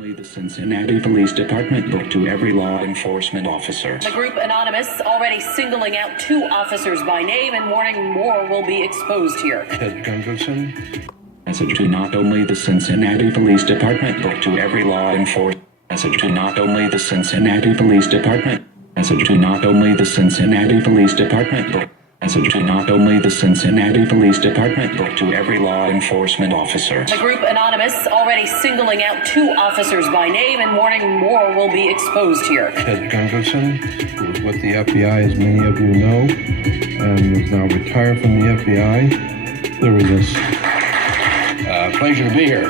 Only the Cincinnati Police Department book to every law enforcement officer. The group Anonymous already singling out 2 officers by name and warning more will be exposed here. Ted Gunderson. Message to not only the Cincinnati Police Department book to every law enforcement. Message to not only the Cincinnati Police Department. Message to not only the Cincinnati Police Department book. Message to not only the Cincinnati Police Department book to every law enforcement officer. The group Anonymous already singling out 2 officers by name and warning more will be exposed here. Ted Gunderson, who was with the FBI, as many of you know, and is now retired from the FBI. There he is. Pleasure to be here.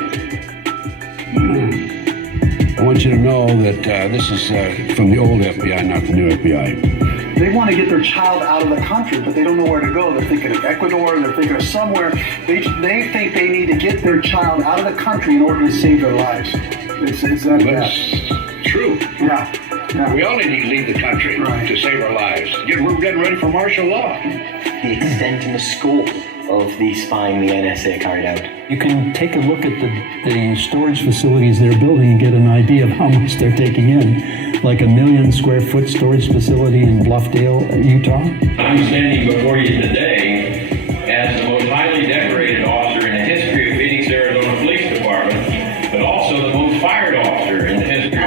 I want you to know that this is from the old FBI, not the new FBI. They want to get their child out of the country, but they don't know where to go. They're thinking of Ecuador, they're thinking of somewhere. They think they need to get their child out of the country in order to save their lives. It's that bad. True. Yeah. We all need to leave the country to save our lives. We're getting ready for martial law. The extent and the scope of the spying the NSA carried out. You can take a look at the storage facilities they're building and get an idea of how much they're taking in. Like a 1 million square foot storage facility in Bluffdale, Utah. I'm standing before you today as the most highly decorated officer in the history of Phoenix, Arizona Police Department, but also the most fired officer in the history.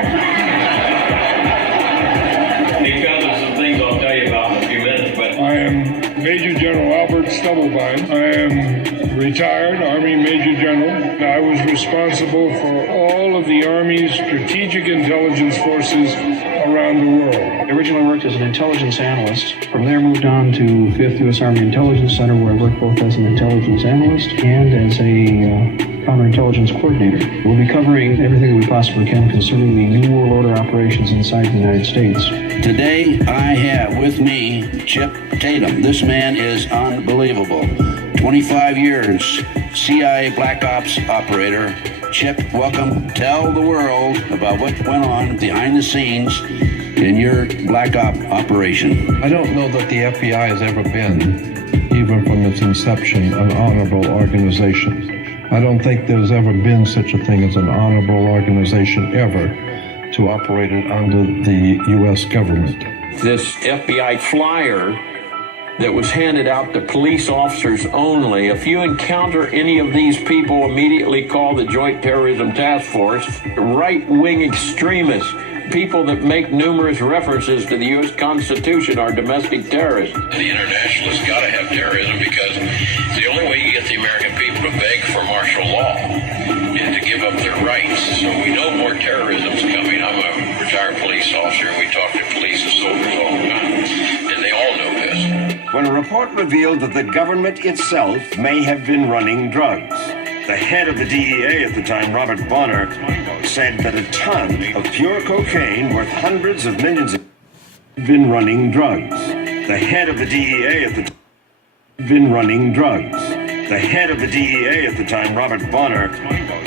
Because of some things I'll tell you about in a few minutes. But I am Major General Albert Stubblebine. I am retired Army Major General. I was responsible for all of the Army's strategic intelligence forces around the world. I originally worked as an intelligence analyst. From there moved on to 5th U.S. Army Intelligence Center, where I worked both as an intelligence analyst and as a counterintelligence coordinator. We'll be covering everything that we possibly can concerning the New World Order operations inside the United States. Today I have with me Chip Tatum. This man is unbelievable. 25 years, CIA Black Ops operator. Chip, welcome. Tell the world about what went on behind the scenes in your Black Op operation. I don't know that the FBI has ever been, even from its inception, an honorable organization. I don't think there's ever been such a thing as an honorable organization ever to operate it under the U.S. government. This FBI flyer that was handed out to police officers only. If you encounter any of these people, immediately call the Joint Terrorism Task Force. Right-wing extremists, people that make numerous references to the U.S. Constitution, are domestic terrorists. The internationalists got to have terrorism because the only way you get the American people to beg for martial law is to give up their rights. So we know more terrorism's coming. I'm a retired police officer, and we talk to police and soldiers all the time, and they all know this. When a report revealed that the government itself may have been running drugs. The head of the DEA at the time, Robert Bonner, said that a ton of pure cocaine worth hundreds of millions of been running drugs. The head of the DEA at the time been running drugs. The head of the DEA at the time, Robert Bonner,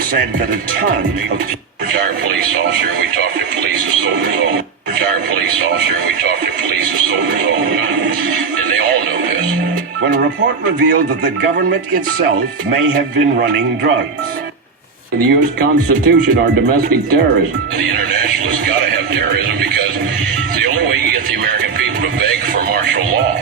said that a ton of retired police officer, and we talk to police and soldiers all. Retired police officer, and we talk to police and soldiers all the time, and they all know this. When a report revealed that the government itself may have been running drugs. The U.S. Constitution are domestic terrorists. The internationalists got to have terrorism because the only way you get the American people to beg for martial law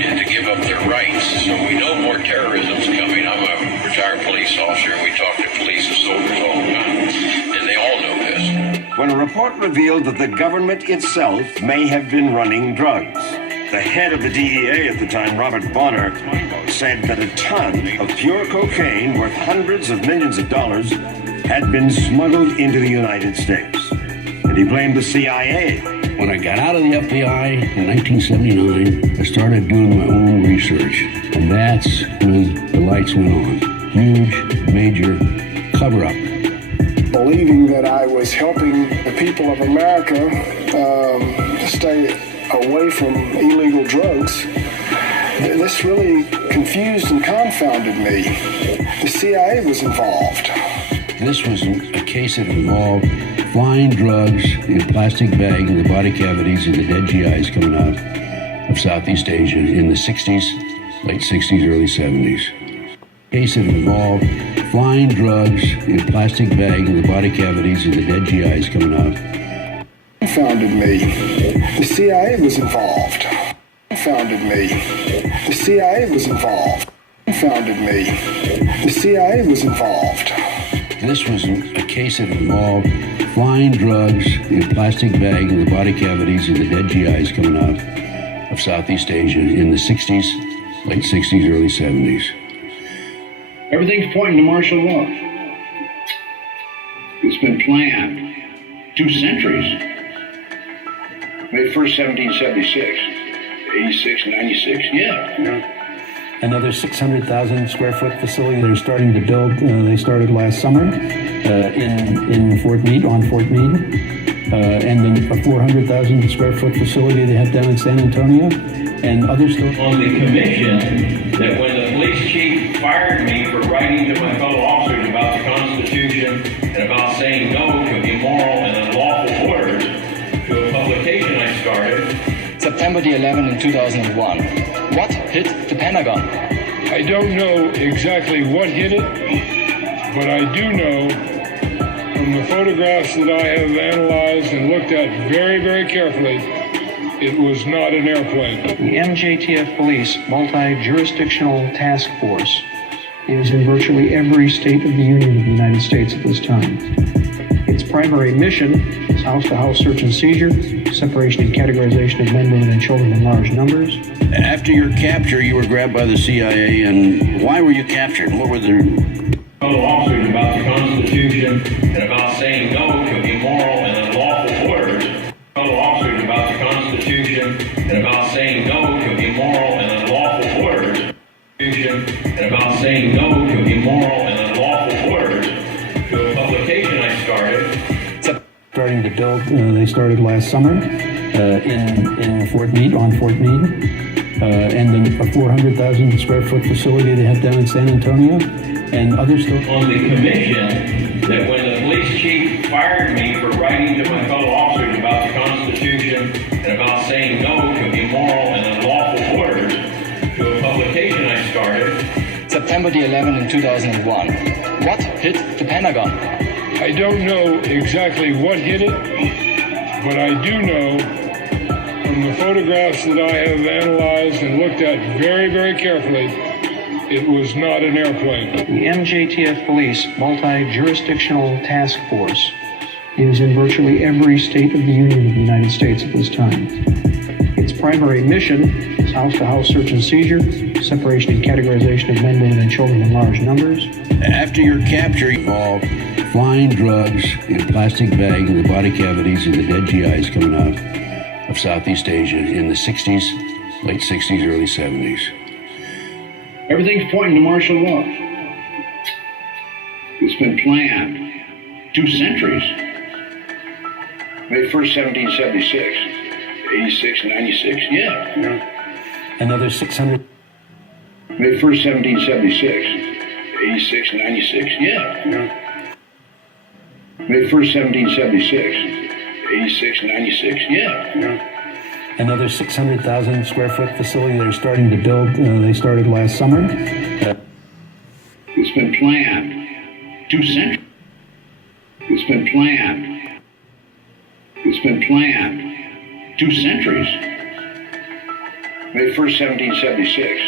is to give up their rights. So we know more terrorism's coming. I'm a retired police officer, and we talk to police and soldiers all the time, and they all know this. When a report revealed that the government itself may have been running drugs. The head of the DEA at the time, Robert Bonner, said that a ton of pure cocaine worth hundreds of millions of dollars had been smuggled into the United States. And he blamed the CIA. When I got out of the FBI in 1979, I started doing my own research. And that's when the lights went on. Huge, major cover-up. Believing that I was helping the people of America to stay away from illegal drugs, this really confused and confounded me. The CIA was involved. This was a case that involved flying drugs in plastic bags in the body cavities of the dead GIs coming out of Southeast Asia in the 60s, late 60s, early 70s. Case that involved flying drugs in a plastic bag in the body cavities of the dead GIs coming out. Founded me. The CIA was involved. Founded me. The CIA was involved. Founded me. The CIA was involved. This was a case that involved flying drugs in a plastic bag in the body cavities of the dead GIs coming out of Southeast Asia in the 60s, late 60s, early 70s. Everything's pointing to martial law. It's been planned 2 centuries. May 1st, 1776, 86, 96, yeah. Another 600,000 square foot facility they're starting to build. They started last summer in Fort Meade, on Fort Meade. And then a 400,000 square foot facility they have down in San Antonio. And others still. On the commission, that when the police chief fired me for writing to my fellow officers about the Constitution and about saying no to immoral and unlawful orders, to a publication I started. September the 11th in 2001. What hit the Pentagon? I don't know exactly what hit it, but I do know from the photographs that I have analyzed and looked at very, very carefully, it was not an airplane. The MJTF Police Multi-Jurisdictional Task Force is in virtually every state of the Union of the United States at this time. Its primary mission is house-to-house search and seizure, separation and categorization of men, women, and children in large numbers. After your capture, you were grabbed by the CIA, and why were you captured? What were the Fellow officers about the Constitution and about saying no to immoral and unlawful orders. Fellow officers about the Constitution and about saying no to immoral and unlawful orders. And about saying no to immoral and unlawful orders. To a publication I started. Starting to build. They started last summer in Fort Meade, on Fort Meade. And then a 400,000 square foot facility they have down in San Antonio. And others still. On the commission, that when the police chief fired me for writing to my fellow officers about the Constitution and about saying no to immoral and unlawful orders, to a publication I started. September the 11th in 2001. What hit the Pentagon? I don't know exactly what hit it, but I do know from the photographs that I have analyzed and looked at very, very carefully, it was not an airplane. The MJTF Police Multi-Jurisdictional Task Force is in virtually every state of the Union of the United States at this time. Its primary mission is house-to-house search and seizure, separation and categorization of men, women, and children in large numbers. After your capture, you involved flying drugs in a plastic bag in the body cavities of the dead GIs coming out of Southeast Asia in the 60s, late 60s, early 70s. Everything's pointing to martial law. It's been planned 2 centuries. May 1st, 1776, 86, 96, yeah. Another 600. May 1st, 1776, 86, 96, yeah. May 1st, 1776, 86, 96, yeah. Another 600,000 square foot facility they're starting to build. They started last summer. It's been planned 2 centuries. It's been planned. It's been planned 2 centuries. May 1st, 1776,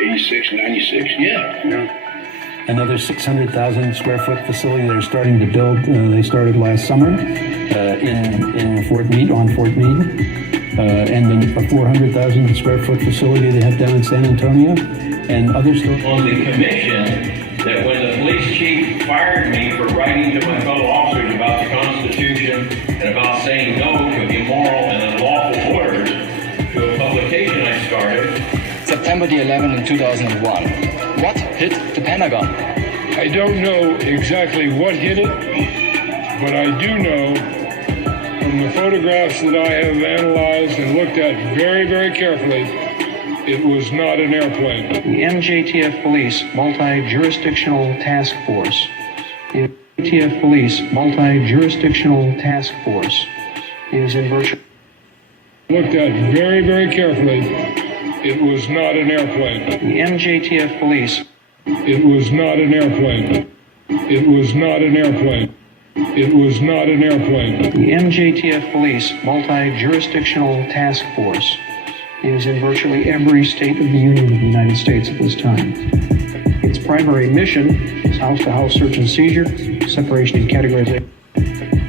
86, 96, yeah. Another 600,000 square foot facility they're starting to build. They started last summer in Fort Meade, on Fort Meade. And then a 400,000 square foot facility they have down in San Antonio. And others still. On the commission, that when the police chief fired me for writing to my fellow officers about the Constitution and about saying no to immoral and unlawful orders, to a publication I started. September the 11th in 2001. What hit the Pentagon? I don't know exactly what hit it, but I do know from the photographs that I have analyzed and looked at very, very carefully, it was not an airplane. The MJTF Police Multi-Jurisdictional Task Force. The MJTF Police Multi-Jurisdictional Task Force is in virtual. Looked at very, very carefully, it was not an airplane. The MJTF Police It was not an airplane. It was not an airplane. It was not an airplane. The MJTF Police Multi-Jurisdictional Task Force is in virtually every state of the Union of the United States at this time. Its primary mission is house-to-house search and seizure, separation and categorization.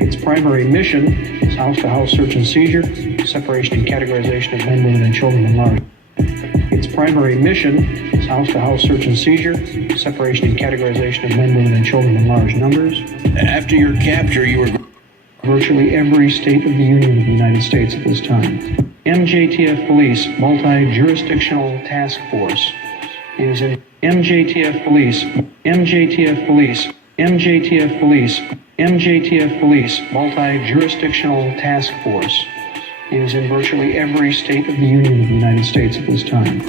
Its primary mission is house-to-house search and seizure, separation and categorization of men, women, and children at large. Its primary mission is house-to-house search and seizure, separation and categorization of men, women, and children in large numbers. After your capture, you were virtually every state of the Union of the United States at this time. MJTF Police Multi-Jurisdictional Task Force is in MJTF Police Multi-Jurisdictional Task Force is in virtually every state of the Union of the United States at this time.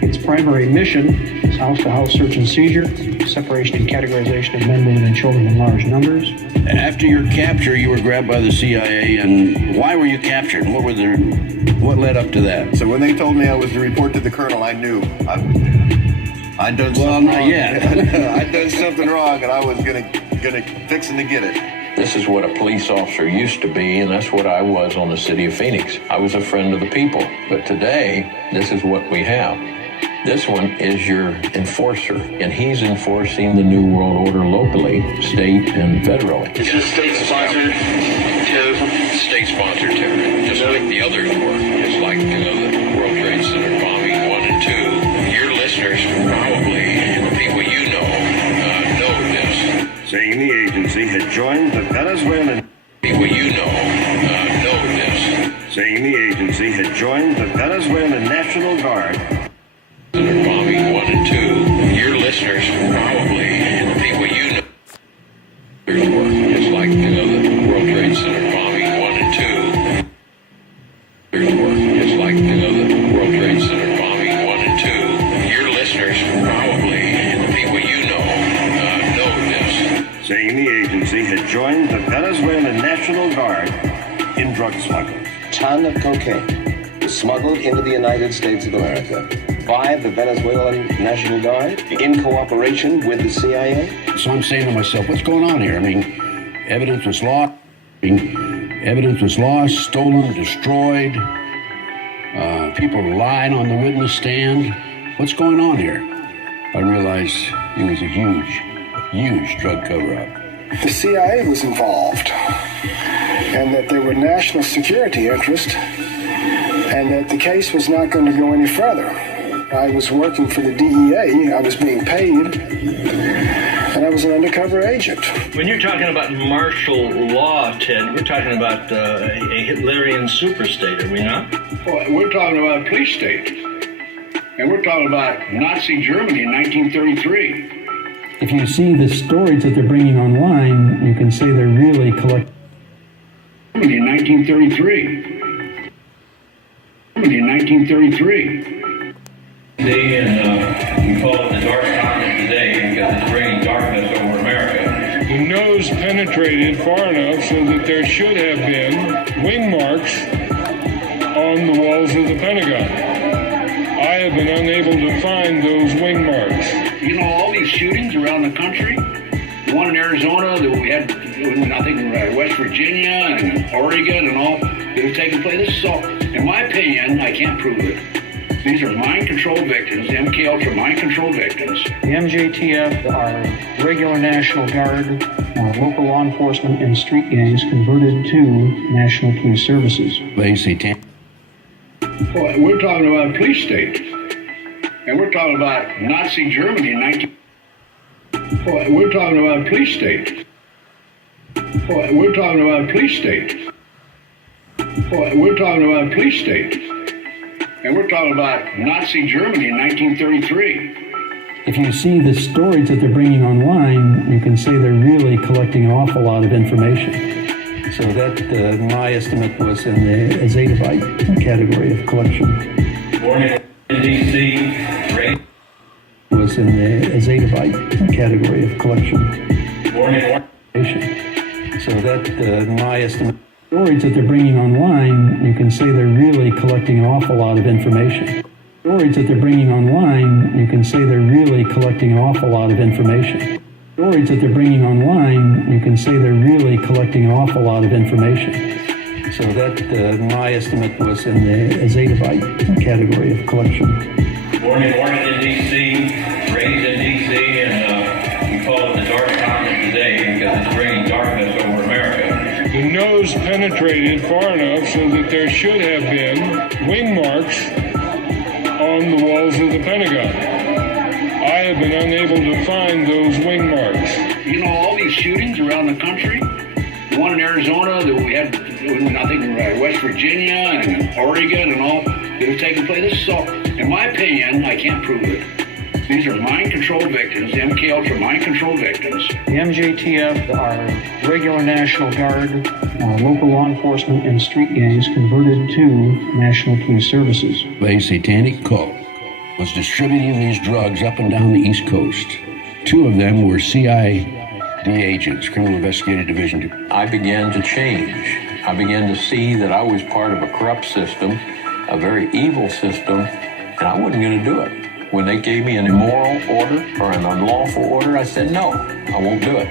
Its primary mission is house-to-house search and seizure, separation and categorization of men, women, and children in large numbers. After your capture, you were grabbed by the CIA, and why were you captured? What led up to that? So when they told me I was to report to the colonel, I knew I'd done something wrong. Well, not yet. I'd done something wrong, and I was gonna fixing to get it. This is what a police officer used to be, and that's what I was on the city of Phoenix. I was a friend of the people. But today, this is what we have. This one is your enforcer, and he's enforcing the New World Order locally, state, and federally. Is this state-sponsored terrorism? State-sponsored terrorism, just like the others were. Just like the World Trade Center bombing 1 and 2. Your listeners probably, and the people you know this. Saying the agency had joined the Venezuelan... People you know this. Saying the agency had joined the Venezuelan National Guard. Bombing 1 and 2. Your listeners probably, and the people you know were. Just like the World Trade Center bombing 1 and 2. Just like the World Trade Center bombing 1 and 2. Your listeners probably, and the people you know this. Saying the agency had joined the Venezuelan National Guard in drug smuggling. A ton of cocaine was smuggled into the United States of America by the Venezuelan National Guard in cooperation with the CIA. So I'm saying to myself, what's going on here? I mean, evidence was lost, stolen, destroyed. People lied on the witness stand. What's going on here? I realized it was a huge drug cover-up. The CIA was involved, and that there were national security interests, and that the case was not going to go any further. I was working for the DEA, I was being paid, and I was an undercover agent. When you're talking about martial law, Ted, we're talking about a Hitlerian superstate, are we not? Well, we're talking about a police state, and we're talking about Nazi Germany in 1933. If you see the stories that they're bringing online, you can say they're really collecting. In 1933. In 1933. Today, and we call it the dark continent today because it's bringing darkness over America. The nose penetrated far enough so that there should have been wing marks on the walls of the Pentagon. I have been unable to find those wing marks. You know, all these shootings around the country, the one in Arizona that we had, I think, West Virginia and Oregon and all that have taken place. This is all, in my opinion, I can't prove it. These are mind-controlled victims, MK-Ultra mind-controlled victims. The MJTF are regular National Guard, local law enforcement, and street gangs converted to National Police Services. Well, we're talking about a police state, and we're talking about Nazi Germany in 19... Well, we're talking about a police state. Well, we're talking about a police state. Well, we're talking about a police state. And we're talking about Nazi Germany in 1933. If you see the stories that they're bringing online, you can say they're really collecting an awful lot of information. So that, my estimate, was in the zettabyte category of collection. Born in D.C., was in the zettabyte category of collection. Born in So that, my estimate. Stories that they're bringing online, you can say they're really collecting an awful lot of information. Stories that they're bringing online, you can say they're really collecting an awful lot of information. Stories that they're bringing online, you can say they're really collecting an awful lot of information. So that, my estimate, was in the zettabyte category of collection. Born in Washington, D.C., raised in D.C., and we call it the dark continent today because it's bringing darkness over America. The nose penetrated far enough so that there should have been wing marks on the walls of the Pentagon. I have been unable to find those wing marks. You know, all these shootings around the country, the one in Arizona that we had, I think, West Virginia and Oregon and all that have taken place. This is all, in my opinion, I can't prove it. These are mind-controlled victims. The MK Ultra mind-controlled victims. The MJTF are regular National Guard, local law enforcement, and street gangs converted to National Police Services. A satanic cult was distributing these drugs up and down the East Coast. Two of them were CIA agents, Criminal Investigative Division. I began to change. I began to see that I was part of a corrupt system, a very evil system, and I wasn't going to do it. When they gave me an immoral order or an unlawful order, I said, no, I won't do it.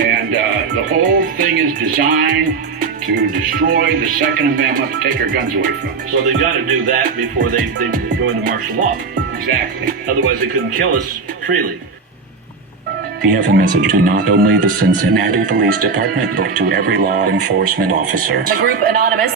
And the whole thing is designed to destroy the Second Amendment, to take our guns away from us. So they got to do that before they go into martial law. Exactly. Otherwise, they couldn't kill us freely. We have a message to not only the Cincinnati Police Department, but to every law enforcement officer. The group Anonymous